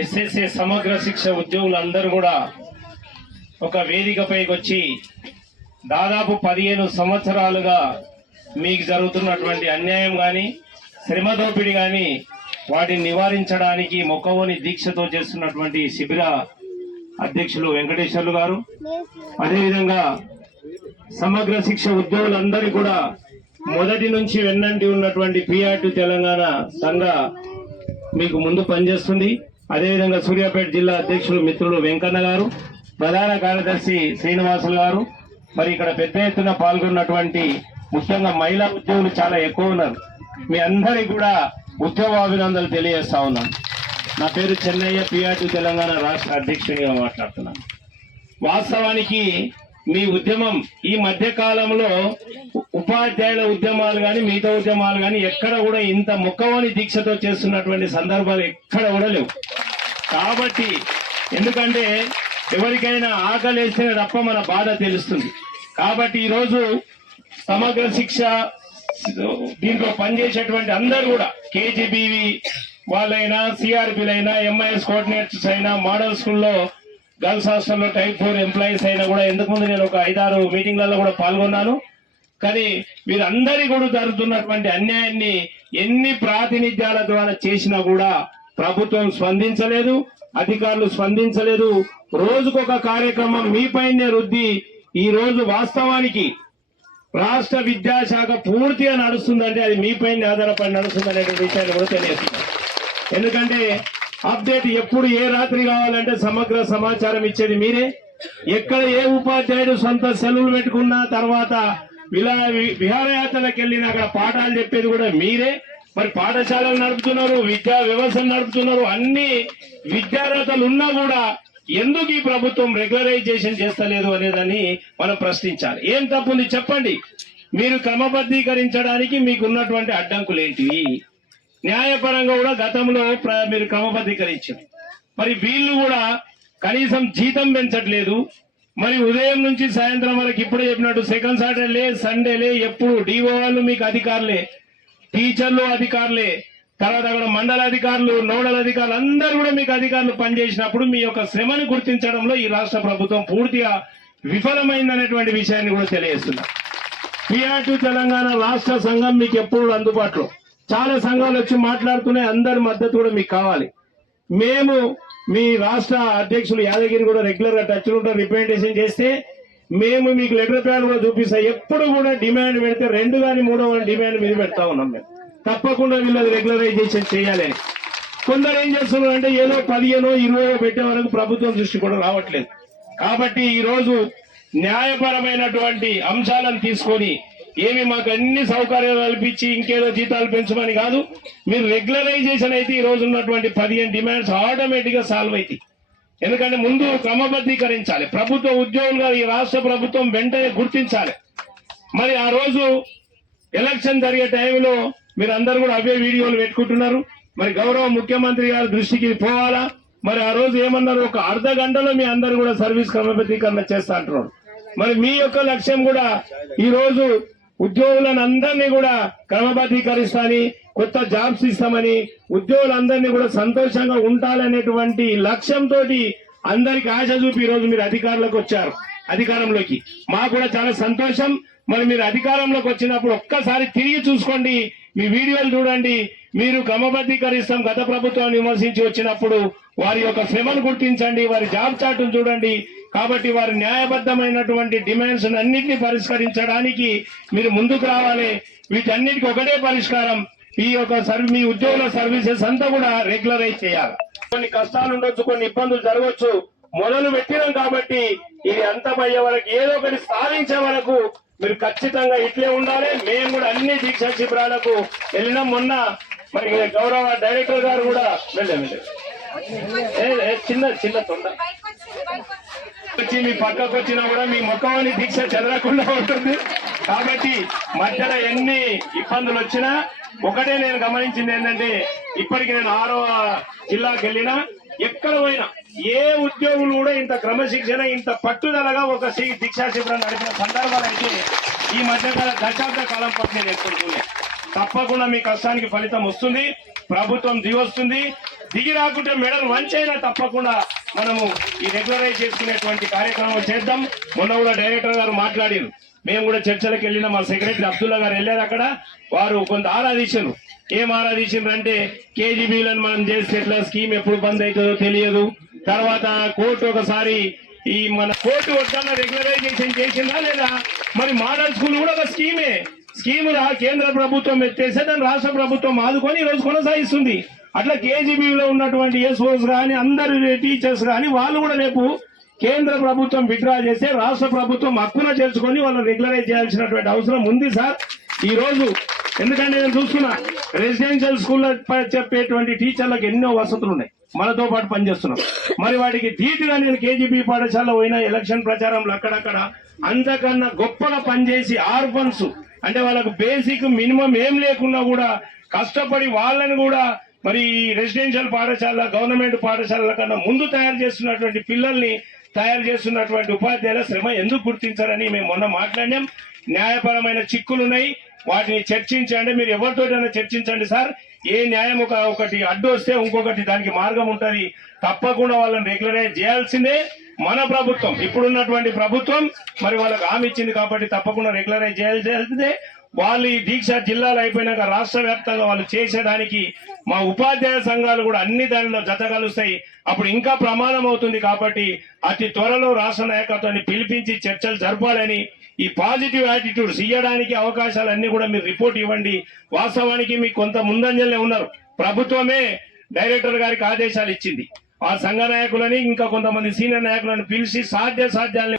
SSA సమగ్ర శిక్ష ఉద్యోగులందరూ కూడా ఒక వేదికపైకి వచ్చి దాదాపు 15 సంవత్సరాలుగా మీకు జరుగుతున్నటువంటి అన్యాయం కానీ శ్రమ దోపిడీ కానీ వాటిని నివారించడానికి మొక్కవోని దీక్షతో చేస్తున్నటువంటి శిబిర అధ్యక్షులు వెంకటేశ్వర్లు గారు, అదేవిధంగా సమగ్ర శిక్ష ఉద్యోగులందరూ కూడా మొదటి నుంచి వెన్నంటి ఉన్నటువంటి పిఆర్టీ తెలంగాణ సంఘ మీకు ముందు పనిచేస్తుంది. అదేవిధంగా సూర్యాపేట జిల్లా అధ్యక్షులు మిత్రులు వెంకన్న గారు, ప్రధాన కార్యదర్శి శ్రీనివాసులు గారు, మరి ఇక్కడ పెద్ద ఎత్తున పాల్గొన్నటువంటి ముఖ్యంగా మహిళా ఉద్యోగులు చాలా ఎక్కువ ఉన్నారు. మీ అందరికీ కూడా ఉద్యోగాభినందనలు తెలియజేస్తా ఉన్నాను. నా పేరు చెన్నయ్య, పిఆర్టీ తెలంగాణ రాష్ట్ర అధ్యక్షునిగా మాట్లాడుతున్నాను. వాస్తవానికి మీ ఉద్యమం ఈ మధ్య కాలంలో ఉపాధ్యాయుల ఉద్యమాలు కానీ మిగతా ఉద్యమాలు కానీ ఎక్కడ కూడా ఇంత మొక్కవోని దీక్షతో చేస్తున్నటువంటి సందర్భాలు ఎక్కడ కూడా లేవు. కాబట్టి ఎందుకంటే ఎవరికైనా ఆకలేసిన తప్ప మన బాధ తెలుస్తుంది. కాబట్టి ఈరోజు సమగ్ర శిక్ష దీంట్లో పనిచేసేటువంటి అందరూ కూడా కేజీబీవి వాళ్ళైనా, సిఆర్పీలైనా, ఎంఐఎస్ కోఆర్డినేటర్స్ అయినా, మోడల్ స్కూల్లో గర్ల్స్ హాస్టల్లో టైప్ 4 ఎంప్లాయీస్ అయినా కూడా ఇంతకు ముందు నేను ఒక 5-6 మీటింగ్లలో కూడా పాల్గొన్నాను. కానీ వీరందరి కూడా జరుగుతున్నటువంటి అన్యాయాన్ని ఎన్ని ప్రాతినిధ్యాల ద్వారా చేసినా కూడా ప్రభుత్వం స్పందించలేదు, అధికారులు స్పందించలేదు. రోజుకొక కార్యక్రమం మీపైనే రుద్ది ఈ రోజు వాస్తవానికి రాష్ట్ర విద్యాశాఖ పూర్తిగా నడుస్తుందంటే అది మీపైనే ఆధారపడి నడుస్తుందనే విషయాన్ని కూడా తెలియజేస్తుంది. ఎందుకంటే అప్డేట్ ఎప్పుడు ఏ రాత్రి కావాలంటే సమగ్ర సమాచారం ఇచ్చేది మీరే. ఎక్కడ ఏ ఉపాధ్యాయుడు సొంత సెలవులు పెట్టుకున్నా తర్వాత విహారయాత్రలకు వెళ్ళిన అక్కడ పాఠాలు చెప్పేది కూడా మీరే. మరి పాఠశాలలు నడుపుతున్నారు, విద్యా వ్యవస్థను నడుపుతున్నారు, అన్ని విద్యార్హతలు ఉన్నా కూడా ఎందుకు ఈ ప్రభుత్వం రెగ్యులరైజేషన్ చేస్తలేదు అనేదాన్ని మనం ప్రశ్నించాలి. ఏం తప్పుంది చెప్పండి. మీరు క్రమబద్ధీకరించడానికి మీకు ఉన్నటువంటి అడ్డంకులు ఏంటివి? న్యాయపరంగా కూడా గతంలో మీరు క్రమబద్ధీకరించారు. మరి వీళ్ళు కూడా కనీసం జీతం పెంచట్లేదు. మరి ఉదయం నుంచి సాయంత్రం వరకు ఇప్పుడు చెప్పినట్టు సెకండ్ సాటర్డే సండేలే ఎప్పుడు డిఓ వాళ్ళు మీకు అధికారులే, టీచర్లు అధికారులే, తర్వాత అక్కడ మండల అధికారులు, నోడల్ అధికారులు అందరూ కూడా మీకు అధికారులు పనిచేసినప్పుడు మీ యొక్క శ్రమను గుర్తించడంలో ఈ రాష్ట్ర ప్రభుత్వం పూర్తిగా విఫలమైందనేటువంటి విషయాన్ని కూడా తెలియజేస్తున్నా. పిఆర్టీ తెలంగాణ రాష్ట్ర సంఘం మీకు ఎప్పుడు అందుబాటులో, చాలా సంఘాలు వచ్చి మాట్లాడుతున్నాయి, అందరి మద్దతు కూడా మీకు కావాలి. మేము మీ రాష్ట్ర అధ్యక్షులు యాదగిరి కూడా రెగ్యులర్ గా టచ్ ఉంటారు. రిప్రజెంటేషన్ చేస్తే మేము మీకు లెటర్ ప్యాడ్ కూడా చూపిస్తాం. ఎప్పుడు కూడా డిమాండ్ పెడితే 2 కానీ 3 డిమాండ్ మీద పెడతా ఉన్నాం. మేము తప్పకుండా వీళ్ళది రెగ్యులరైజేషన్ చేయాలని. కొందరు ఏం చేస్తున్నారు అంటే ఏదో 15-20 పెట్టే వరకు ప్రభుత్వం దృష్టి కూడా రావట్లేదు. కాబట్టి ఈ రోజు న్యాయపరమైనటువంటి అంశాలను తీసుకొని ఏమి మాకు అన్ని సౌకర్యాలు కల్పించి ఇంకేదో జీతాలు పెంచమని కాదు, మీరు రెగ్యులరైజేషన్ అయితే ఈ రోజు ఉన్నటువంటి 15 డిమాండ్స్ ఆటోమేటిక్ గా సాల్వ్ అవుతాయి. ఎందుకంటే ముందు క్రమబద్ధీకరించాలి. ప్రభుత్వ ఉద్యోగులుగా ఈ రాష్ట్ర ప్రభుత్వం వెంటనే గుర్తించాలి. మరి ఆ రోజు ఎలక్షన్ జరిగే టైంలో మీరు అందరూ కూడా అవే వీడియోలు పెట్టుకుంటున్నారు. మరి గౌరవ ముఖ్యమంత్రి గారి దృష్టికి పోవాలా? మరి ఆ రోజు ఏమన్నారు, ఒక అర్ధ గంటలో మీ అందరు కూడా సర్వీస్ క్రమబద్ధీకరణ చేస్తా అంటున్నారు. మరి మీ యొక్క లక్ష్యం కూడా ఈ రోజు ఉద్యోగులను అందరినీ కూడా క్రమబద్ధీకరిస్తామని, కొత్త జాబ్స్ ఇస్తామని, ఉద్యోగులందరినీ కూడా సంతోషంగా ఉండాలనేటువంటి లక్ష్యంతో అందరికి ఆశ చూపి ఈ రోజు మీరు అధికారంలోకి వచ్చారు. అధికారంలోకి మాకు కూడా చాలా సంతోషం. మరి మీరు అధికారంలోకి వచ్చినప్పుడు ఒక్కసారి తిరిగి చూసుకోండి, మీ వీడియోలు చూడండి. మీరు క్రమబద్ధీకరిస్తాం గత ప్రభుత్వాన్ని విమర్శించి వచ్చినప్పుడు వారి యొక్క శ్రమను గుర్తించండి, వారి జాబ్ చార్టును చూడండి. కాబట్టి వారి న్యాయబద్ధమైనటువంటి డిమాండ్స్ అన్నింటినీ పరిష్కరించడానికి మీరు ముందుకు రావాలి. వీటన్నిటికీ ఒకటే పరిష్కారం, ఈ యొక్క మీ ఉద్యోగుల సర్వీసెస్ అంతా కూడా రెగ్యులరైజ్ చేయాలి. కొన్ని కష్టాలు ఉండొచ్చు, కొన్ని ఇబ్బందులు జరగవచ్చు. మొదలు పెట్టినాం కాబట్టి ఇది అంతమయ్యే వరకు, ఏదో ఒకటి సాధించే వరకు మీరు ఖచ్చితంగా ఇట్లే ఉండాలి. మేము కూడా అన్ని దీక్షా శిబిరాలకు వెళ్ళినాం. మొన్న మరి గౌరవ డైరెక్టర్ గారు కూడా చిన్న తొండ వచ్చి మీ పక్కకు వచ్చినా కూడా మీ ముఖాన్ని దీక్ష చెదరకుండా ఉంటుంది. కాబట్టి మధ్యలో ఎన్ని ఇబ్బందులు వచ్చినా ఒకటే నేను గమనించింది ఏంటంటే, ఇప్పటికి నేను 6వ జిల్లాకు వెళ్ళినా ఎక్కడ పోయినా ఏ ఉద్యోగులు కూడా ఇంత క్రమశిక్షణ, ఇంత పట్టుదలగా ఒక దీక్షా శిబిరం నడిపిన సందర్భాలు అయితే ఈ మధ్యకాల దశాబ్ద కాలం పాటు నేను ఎక్కడుతున్నాను. తప్పకుండా మీ కష్టానికి ఫలితం వస్తుంది, ప్రభుత్వం దిగొస్తుంది. దిగి రాకుంటే మెడల్ వంచైనా తప్పకుండా మనము ఈ రెగ్యులరైజ్ చేసుకునేటువంటి కార్యక్రమం చేద్దాం. మొన్న కూడా డైరెక్టర్ గారు మాట్లాడారు, మేము కూడా చర్చలకు వెళ్ళిన మా సెక్రటరీ అబ్దుల్లా గారు వెళ్ళారు. అక్కడ వారు కొంత ఆరాధించారు. ఏం ఆరాధించారు అంటే కేజీబీలను మనం చేస్తే ఎట్లా స్కీమ్ ఎప్పుడు బంద్ అవుతుందో తెలియదు. తర్వాత కోర్టు ఒకసారి ఈ మన కోర్టు వద్దన్న రెగ్యులరైజేషన్ చేసిందా లేదా, మరి మోడల్ స్కూల్ కూడా ఒక స్కీమ్ కేంద్ర ప్రభుత్వం ఎత్తేస్తే దాన్ని రాష్ట్ర ప్రభుత్వం ఆదుకొని ఈ రోజు కొనసాగిస్తుంది. అట్లా కేజీబీలో ఉన్నటువంటి ఎస్ఓస్ కానీ అందరు టీచర్స్ కానీ వాళ్ళు కూడా రేపు కేంద్ర ప్రభుత్వం విత్డ్రా చేస్తే రాష్ట్ర ప్రభుత్వం హక్కున చేర్చుకొని వాళ్ళు రెగ్యులరైజ్ చేయాల్సినటువంటి అవసరం ఉంది సార్ ఈ రోజు. ఎందుకంటే నేను చూస్తున్నా రెసిడెన్షియల్ స్కూల్లో చెప్పేటువంటి టీచర్లకు ఎన్నో వసతులు ఉన్నాయి, మనతో పాటు పనిచేస్తున్నాం. మరి వాటికి ధీటుగా నేను కేజీబీ పాఠశాల పోయిన ఎలక్షన్ ప్రచారంలో అక్కడక్కడ అంతకన్నా గొప్పగా పనిచేసి ఆర్ఫన్స్ అంటే వాళ్ళకు బేసిక్ మినిమం ఏం లేకున్నా కూడా కష్టపడి వాళ్ళని కూడా మరి రెసిడెన్షియల్ పాఠశాల గవర్నమెంట్ పాఠశాలల కన్నా ముందు తయారు చేస్తున్నటువంటి పిల్లల్ని తయారు చేస్తున్నటువంటి ఉపాధ్యాయుల శ్రమ ఎందుకు గుర్తించారని మేము మొన్న మాట్లాడినాం. న్యాయపరమైన చిక్కులున్నాయి, వాటిని చర్చించండి. మీరు ఎవరితోటైనా చర్చించండి సార్. ఏ న్యాయం ఒకటి అడ్డు వస్తే ఇంకొకటి దానికి మార్గం ఉంటుంది. తప్పకుండా వాళ్ళని రెగ్యులరైజ్ చేయాల్సిందే మన ప్రభుత్వం, ఇప్పుడున్నటువంటి ప్రభుత్వం మరి వాళ్ళకి హామీ ఇచ్చింది కాబట్టి తప్పకుండా రెగ్యులరైజ్ చేయాల్సిందే. వాళ్ళు ఈ దీక్ష జిల్లాలు అయిపోయినాక రాష్ట్ర వ్యాప్తంగా వాళ్ళు చేసేదానికి మా ఉపాధ్యాయ సంఘాలు కూడా అన్ని దానిలో జత కలుస్తాయి. అప్పుడు ఇంకా ప్రమాణం అవుతుంది. కాబట్టి అతి త్వరలో రాష్ట్ర నాయకత్వాన్ని పిలిపించి చర్చలు జరపాలని, ఈ పాజిటివ్ యాటిట్యూడ్స్ ఇవ్వడానికి అవకాశాలన్నీ కూడా మీరు రిపోర్ట్ ఇవ్వండి. వాస్తవానికి మీకు కొంత ముందంజలే ఉన్నారు. ప్రభుత్వమే డైరెక్టర్ గారికి ఆదేశాలు ఇచ్చింది. ఆ సంఘ నాయకులని ఇంకా కొంతమంది సీనియర్ నాయకులను పిలిచి సాధ్యాలని